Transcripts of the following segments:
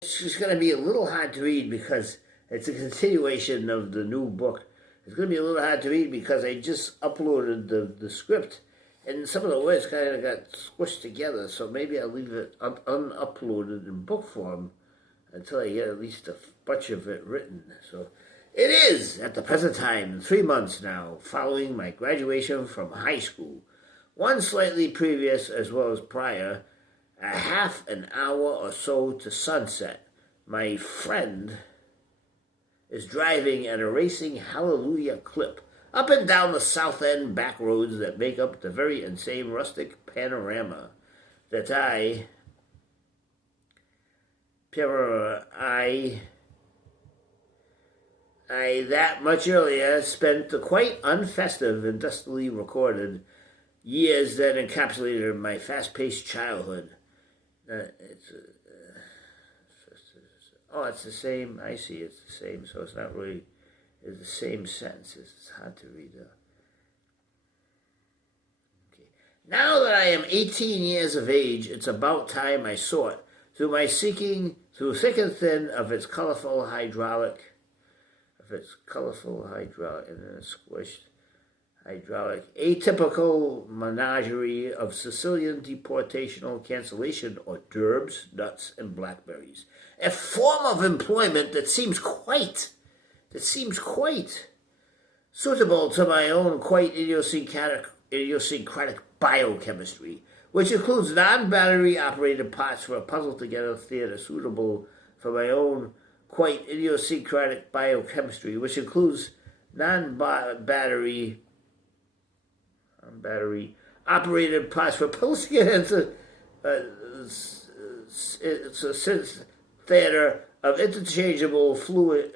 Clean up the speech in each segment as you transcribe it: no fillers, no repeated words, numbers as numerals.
It's just going to be a little hard to read because it's a continuation of the new book. It's going to be a little hard to read because I just uploaded the script and some of the words kind of got squished together, so maybe I'll leave it unuploaded in book form until I get at least a bunch of it written. So it is, at the present time, 3 months now, following my graduation from high school. One slightly previous as well as prior, a half an hour or so to sunset. My friend is driving at a racing hallelujah clip up and down the south end back roads that make up the very insane rustic panorama that I that much earlier spent the quite unfestive and dustily recorded years that encapsulated my fast-paced childhood. It's the same. I see it's the same, so it's not really it's the same sentences. It's hard to read. Okay. Now that I am 18 years of age, it's about time I sort through my seeking through thick and thin of its colorful hydraulic, and then squished hydraulic, atypical menagerie of Sicilian deportational cancellation hors d'oeuvres, nuts, and blackberries. A form of employment that seems quite suitable to my own quite idiosyncratic biochemistry, which includes non-battery operated parts for a puzzle-together theater suitable for my own quite idiosyncratic biochemistry, which includes non-battery operated parts for pulsing into it's a synth theater of interchangeable fluid.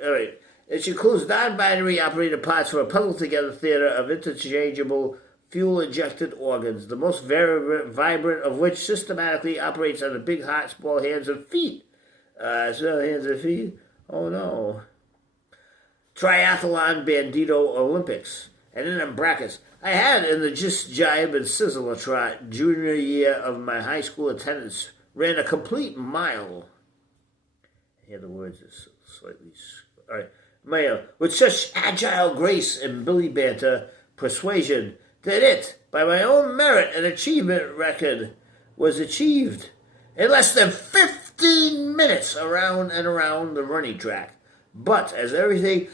It includes non-binary operated parts for a puzzle-together theater of interchangeable fuel-injected organs, the most vibrant of which systematically operates on the big, hot, small hands and feet. Hands and feet? Oh no. Triathlon Bandito Olympics. And then in brackets, I had in the Just Jibe and Sizzle Trot junior year of my high school attendance, ran a complete mile. Here the words are slightly... All right. With such agile grace and billy banter persuasion that it, by my own merit and achievement record, was achieved in less than 15 minutes around and around the running track. But as everything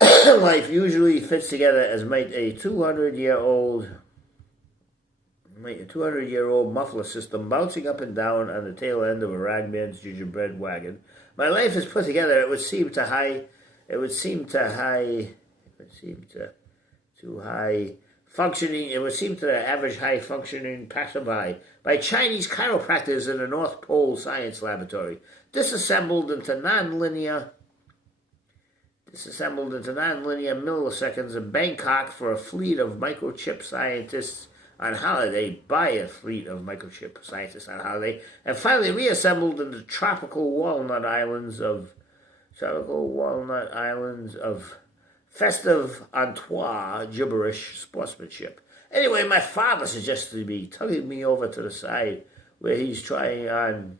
life usually fits together as might a 200-year-old muffler system bouncing up and down on the tail end of a ragman's gingerbread wagon, my life is put together. It would seem to the average high functioning passerby by Chinese chiropractors in the North Pole Science Laboratory, disassembled into nonlinear milliseconds in Bangkok for a fleet of microchip scientists on holiday, and finally reassembled in the tropical walnut islands of festive entourage gibberish sportsmanship. Anyway, my father suggested me, tugging me over to the side where he's trying on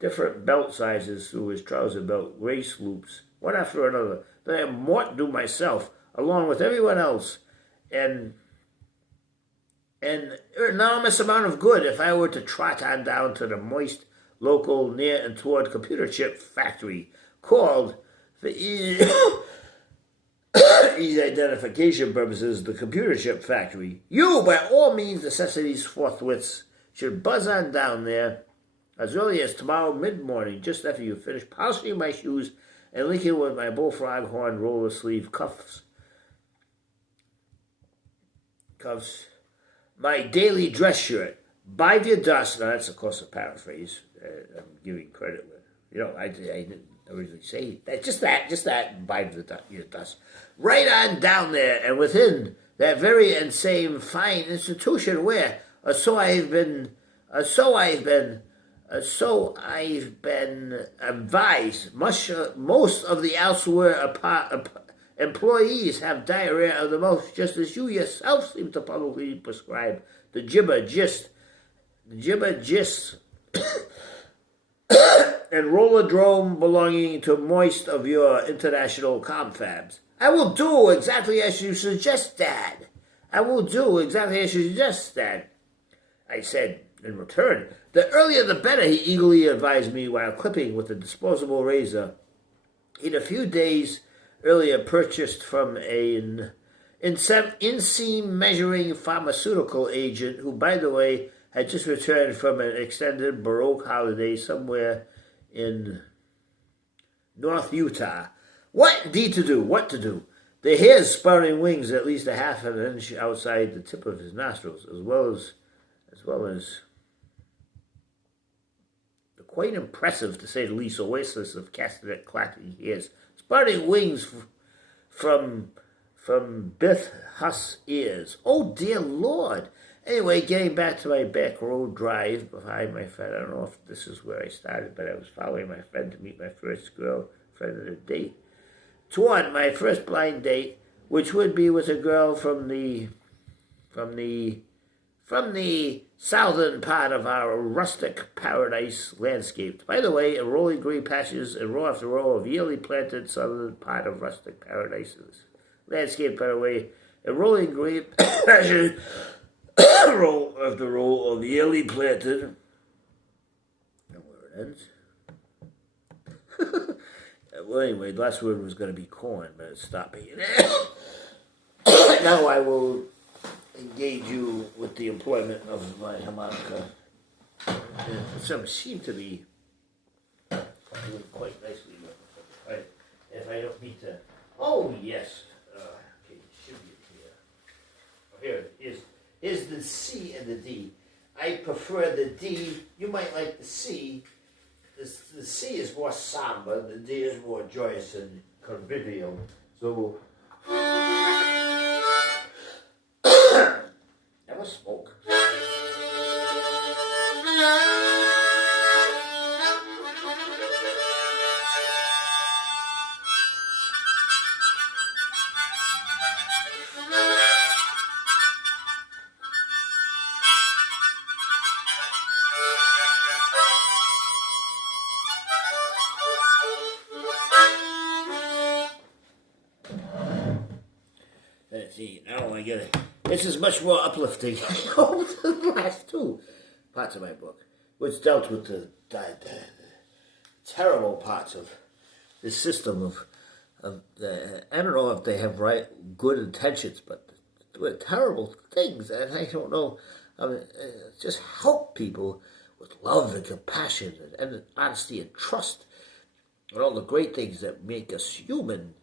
different belt sizes through his trouser belt, race loops, one after another, that I mought do myself, along with everyone else, and an enormous amount of good if I were to trot on down to the moist, local, near and toward computer chip factory, called, for ease identification purposes, the computer chip factory. You, by all means, necessities forthwith, should buzz on down there as early as tomorrow mid-morning, just after you finish polishing my shoes and linking with my bullfrog horn roller sleeve cuffs, my daily dress shirt. Buy your dust. Now, that's, of course, a paraphrase. I'm giving credit. I didn't originally say that. Just that. Buy your dust. Right on down there, and within that very and same fine institution where, so I've been advised, most of the elsewhere employees have diarrhea of the mouth, just as you yourself seem to publicly prescribe. The gibber gist and rollerdrome belonging to moist of your international confabs. I will do exactly as you suggest, Dad. I will do exactly as you suggest, Dad. I said in return. The earlier the better, he eagerly advised me while clipping with a disposable razor he'd a few days earlier purchased from an inseam measuring pharmaceutical agent who, by the way, had just returned from an extended Baroque holiday somewhere in North Utah. What indeed to do? What to do? The hair's sprouting wings at least a half an inch outside the tip of his nostrils, as well as quite impressive, to say the least, oasis of castanet clacking hairs. Sprouting wings from Bith Huss ears. Oh, dear Lord. Anyway, getting back to my back road drive behind my friend. I don't know if this is where I started, but I was following my friend to meet my first girlfriend on a date. Toward my first blind date, which would be with a girl from the southern part of our rustic paradise landscape. By the way, a rolling green pastures and row after row of yearly planted southern part of rustic paradises. Landscape, by the way, a rolling green pastures, row after row of yearly planted. And where it ends. Well, anyway, the last word was going to be corn, but it stopped being it. Now I will engage you with the employment of my harmonica. Some seem to be quite nicely. If I don't need to. Oh yes. Okay, it should be here. Here's the C and the D. I prefer the D. You might like the C. The C is more somber. The D is more joyous and convivial. So. Never smoke. Let's see, now I get it. This is much more uplifting than the last two parts of my book, which dealt with the terrible parts of the system of I don't know if they have good intentions, but doing terrible things, and I don't know. I mean, just help people with love and compassion and honesty and trust, and all the great things that make us human.